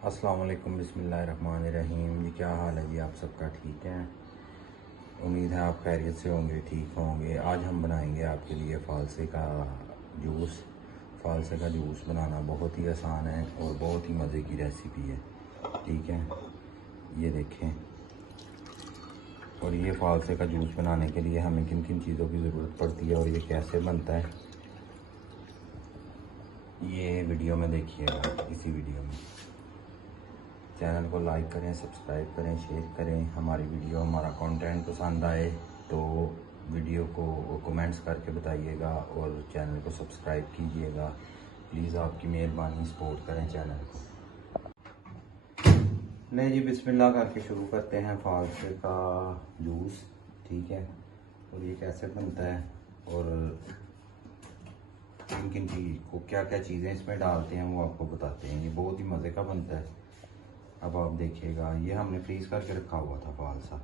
अस्सलाम वालेकुम, बिस्मिल्लाहिर्रहमानिर्रहीम। जी क्या हाल है जी, आप सबका ठीक है? उम्मीद है आप खैरियत से होंगे, ठीक होंगे। आज हम बनाएंगे आपके लिए फ़ालसे का जूस। फ़ालसे का जूस बनाना बहुत ही आसान है और बहुत ही मज़े की रेसिपी है, ठीक है। ये देखें। और ये फ़ालसे का जूस बनाने के लिए हमें किन किन चीज़ों की ज़रूरत पड़ती है और ये कैसे बनता है, ये वीडियो में देखिएगा। इसी वीडियो में चैनल को लाइक करें, सब्सक्राइब करें, शेयर करें। हमारी वीडियो, हमारा कंटेंट पसंद आए तो वीडियो को कमेंट्स करके बताइएगा और चैनल को सब्सक्राइब कीजिएगा। प्लीज़ आपकी मेहरबानी, सपोर्ट करें चैनल को। नहीं जी, बिस्मिल्लाह करके शुरू करते हैं फ़ालसे का जूस, ठीक है। और ये कैसे बनता है और किन किन चीज़ को, क्या क्या चीज़ें इसमें डालते हैं वो आपको बताते हैं। ये बहुत ही मज़े का बनता है। अब आप देखिएगा, ये हमने फ्रीज़ करके रखा हुआ था फ़ालसा,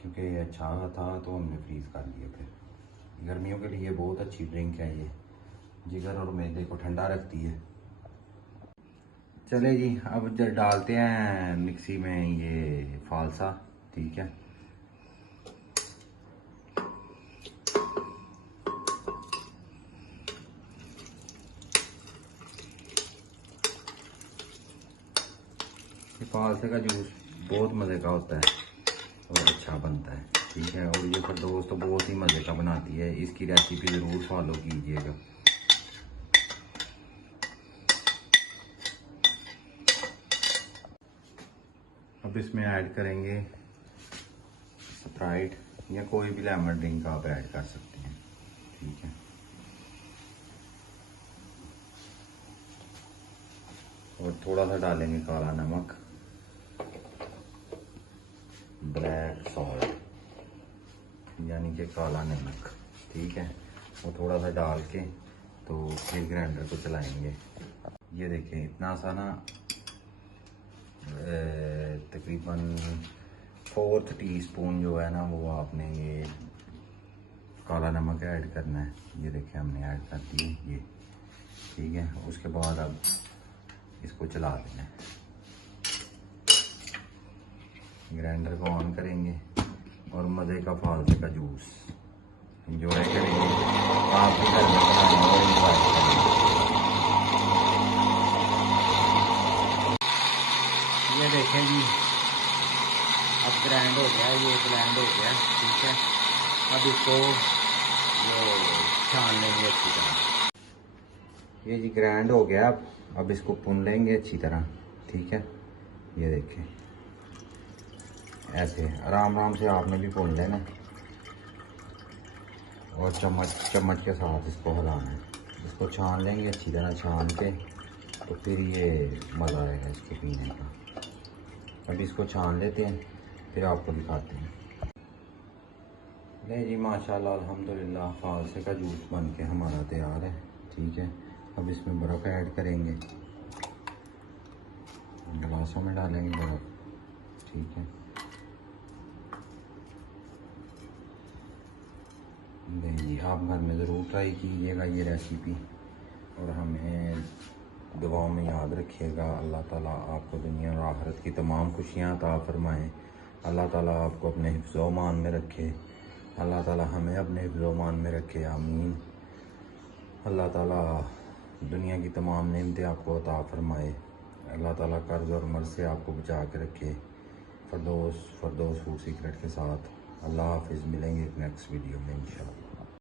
क्योंकि ये अच्छा था तो हमने फ्रीज़ कर लिया। फिर गर्मियों के लिए बहुत अच्छी ड्रिंक है ये, जिगर और मैदे को ठंडा रखती है। चले जी, अब डालते हैं मिक्सी में ये फ़ालसा, ठीक है। ये फ़ालसे का जूस बहुत मज़े का होता है और अच्छा बनता है, ठीक है। और ये फरदौस तो बहुत ही मज़े का बनाती है। इसकी रेसिपी ज़रूर फॉलो कीजिएगा। अब इसमें ऐड करेंगे स्प्राइट या कोई भी लेमन ड्रिंक आप ऐड कर सकते हैं, ठीक है। और थोड़ा सा डालेंगे काला नमक, ब्लैक सॉल्ट यानी कि काला नमक, ठीक है। वो थोड़ा सा डाल के तो फिर ग्राइंडर को चलाएंगे। ये देखें, इतना सा ना तकरीबन 4 टीस्पून जो है ना, वो आपने ये काला नमक ऐड करना है। ये देखें, हमने ऐड कर दिए ये, ठीक है। उसके बाद अब इसको चला देना है, ग्राइंडर को ऑन करेंगे और मज़े का फ़ालसे का जूस एंजॉय करेंगे। आप भी घर में बनाएंगे और एंजॉय करेंगे। ये देखें जी, अब ग्राइंड हो गया, ये ब्लेंड हो गया, ठीक है। अब इसको वो छान लेंगे अच्छी तरह। ये जी ग्राइंड हो गया। अब इसको भून लेंगे अच्छी तरह, ठीक है। ये देखें, ऐसे आराम आराम से आपने भी भून लेना और चम्मच के साथ इसको हिलाना है। इसको छान लेंगे अच्छी तरह, छान के तो फिर ये मज़ा आएगा इसके पीने का। अभी इसको छान लेते हैं, फिर आपको दिखाते हैं। नहीं जी, माशाल्लाह अल्हम्दुलिल्लाह, फ़ालसे का जूस बन के हमारा तैयार है, ठीक है। अब इसमें बर्फ़ ऐड करेंगे, गिलासों में डालेंगे बर्फ़, ठीक है। नहीं जी, आप घर में ज़रूर ट्राई कीजिएगा ये रेसिपी और हमें दुआओं में याद रखिएगा। अल्लाह ताला आपको दुनिया और आखिरत की तमाम खुशियाँ अता फरमाएँ। अल्लाह ताला आपको अपने हिफ्ज़-ओ-मान में रखे। अल्लाह ताला हमें अपने हिफ्ज़-ओ-मान में रखे, आमीन। अल्लाह ताला दुनिया की तमाम नेमतें आपको अता फरमाए। अल्लाह ताला कर्ज़ और मर्ज़ से आपको बचा के रखे। फरदौस फूड सीक्रेट के साथ अल्लाह हाफिज़। मिलेंगे एक नेक्स्ट वीडियो में इंशाअल्लाह।